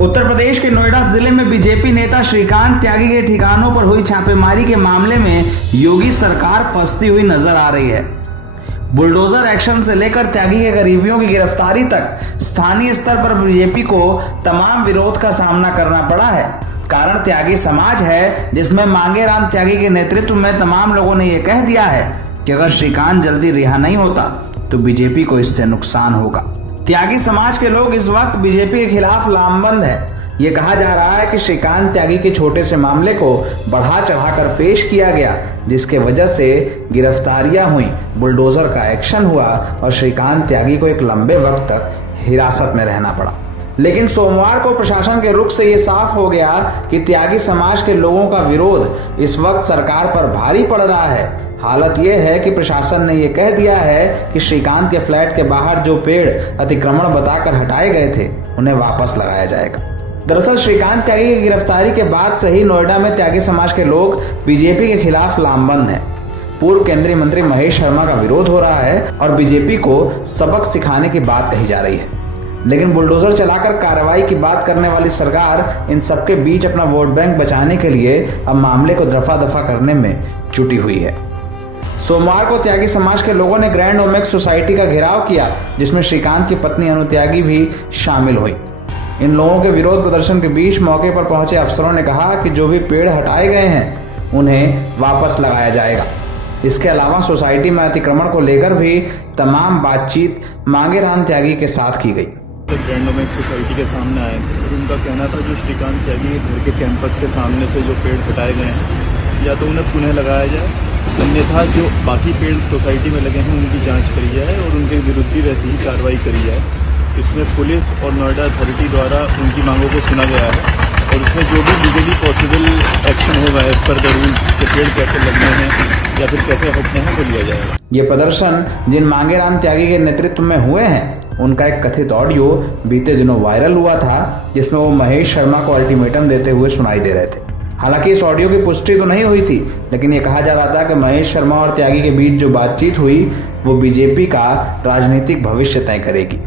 उत्तर प्रदेश के नोएडा जिले में बीजेपी नेता श्रीकांत त्यागी के ठिकानों पर हुई छापेमारी के मामले में योगी सरकार फंसती हुई नजर आ रही है। बुलडोजर एक्शन से लेकर त्यागी के करीबियों की गिरफ्तारी तक स्थानीय स्तर पर बीजेपी को तमाम विरोध का सामना करना पड़ा है। कारण त्यागी समाज है, जिसमें मांगेराम त्यागी के नेतृत्व में तमाम लोगों ने यह कह दिया है कि अगर श्रीकांत जल्दी रिहा नहीं होता तो बीजेपी को इससे नुकसान होगा। त्यागी समाज के लोग इस वक्त बीजेपी के खिलाफ लामबंद है। ये कहा जा रहा है कि श्रीकांत त्यागी के छोटे से मामले को बढ़ा चढ़ाकर पेश किया गया, जिसके वजह से गिरफ्तारियां हुई, बुलडोजर का एक्शन हुआ और श्रीकांत त्यागी को एक लंबे वक्त तक हिरासत में रहना पड़ा। लेकिन सोमवार को प्रशासन के रुख से ये साफ हो गया कि त्यागी समाज के लोगों का विरोध इस वक्त सरकार पर भारी पड़ रहा है। हालत यह है कि प्रशासन ने यह कह दिया है कि श्रीकांत के फ्लैट के बाहर जो पेड़ अतिक्रमण बताकर हटाए गए थे उन्हें वापस लगाया जाएगा। दरअसल श्रीकांत त्यागी की गिरफ्तारी के बाद से ही नोएडा में त्यागी समाज के लोग बीजेपी के खिलाफ लामबंद हैं। पूर्व केंद्रीय मंत्री महेश शर्मा का विरोध हो रहा है और बीजेपी को सबक सिखाने की बात कही जा रही है। लेकिन बुलडोजर चलाकर कार्रवाई की बात करने वाली सरकार इन सबके बीच अपना वोट बैंक बचाने के लिए अब मामले को दफा दफा करने में जुटी हुई है। सोमवार को त्यागी समाज के लोगों ने ग्रैंड ओमेक्स सोसाइटी का घेराव किया, जिसमें श्रीकांत की पत्नी अनु त्यागी भी शामिल हुई। इन लोगों के विरोध प्रदर्शन के बीच मौके पर पहुंचे अफसरों ने कहा कि जो भी पेड़ हटाए गए हैं उन्हें वापस लगाया जाएगा। इसके अलावा सोसाइटी में अतिक्रमण को लेकर भी तमाम बातचीत मांगेराम त्यागी के साथ की गई। ग्रैंड ओमेक्स सोसाइटी के सामने आए और उनका कहना था जो श्रीकांत त्यागी के घर के कैंपस के सामने से जो पेड़ हटाए गए हैं या तो उन्हें पुनः लगाया जाए, अन्यथा जो बाकी पेड़ सोसाइटी में लगे हैं उनकी जांच करी जाए और उनके विरुद्ध भी वैसी ही कार्रवाई करी जाए। इसमें पुलिस और नोएडा अथॉरिटी द्वारा उनकी मांगों को सुना गया है और इसमें जो भी लीगली पॉसिबल एक्शन होगा एज पर द रूल्स के पेड़ कैसे लगने हैं या फिर कैसे हटने हैं वो लिया जाएगा। ये प्रदर्शन जिन मांगेराम त्यागी के नेतृत्व में हुए हैं उनका एक कथित ऑडियो बीते दिनों वायरल हुआ था, जिसमें वो महेश शर्मा को अल्टीमेटम देते हुए सुनाई दे रहे थे। हालांकि इस ऑडियो की पुष्टि तो नहीं हुई थी, लेकिन ये कहा जा रहा था कि महेश शर्मा और त्यागी के बीच जो बातचीत हुई वो बीजेपी का राजनीतिक भविष्य तय करेगी।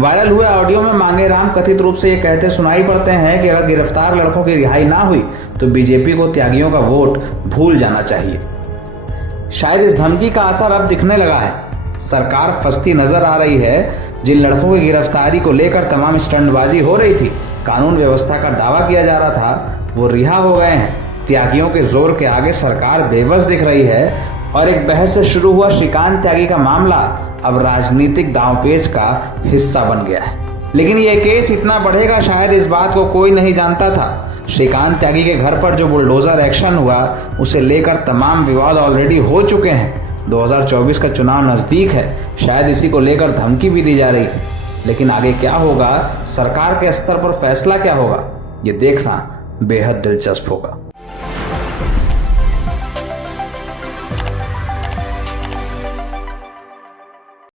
वायरल हुए ऑडियो में मांगेराम कथित रूप से ये कहते सुनाई पड़ते हैं कि अगर गिरफ्तार लड़कों की रिहाई ना हुई तो बीजेपी को त्यागियों का वोट भूल जाना चाहिए। शायद इस धमकी का असर अब दिखने लगा है। सरकार फंसती नजर आ रही है। जिन लड़कों की गिरफ्तारी को लेकर तमाम स्टंटबाजी हो रही थी, कानून व्यवस्था का दावा किया जा रहा था, वो रिहा हो गए हैं। त्यागियों के जोर के आगे सरकार बेबस दिख रही है और एक बहस से शुरू हुआ श्रीकांत त्यागी का मामला अब राजनीतिक दांवपेच का हिस्सा बन गया है। लेकिन ये केस इतना बढ़ेगा शायद इस बात को कोई नहीं जानता था। श्रीकांत त्यागी के घर पर जो बुलडोजर एक्शन हुआ उसे लेकर तमाम विवाद ऑलरेडी हो चुके हैं। 2024 का चुनाव नजदीक है, शायद इसी को लेकर धमकी भी दी जा रही है। लेकिन आगे क्या होगा, सरकार के स्तर पर फैसला क्या होगा, ये देखना बेहद दिलचस्प होगा।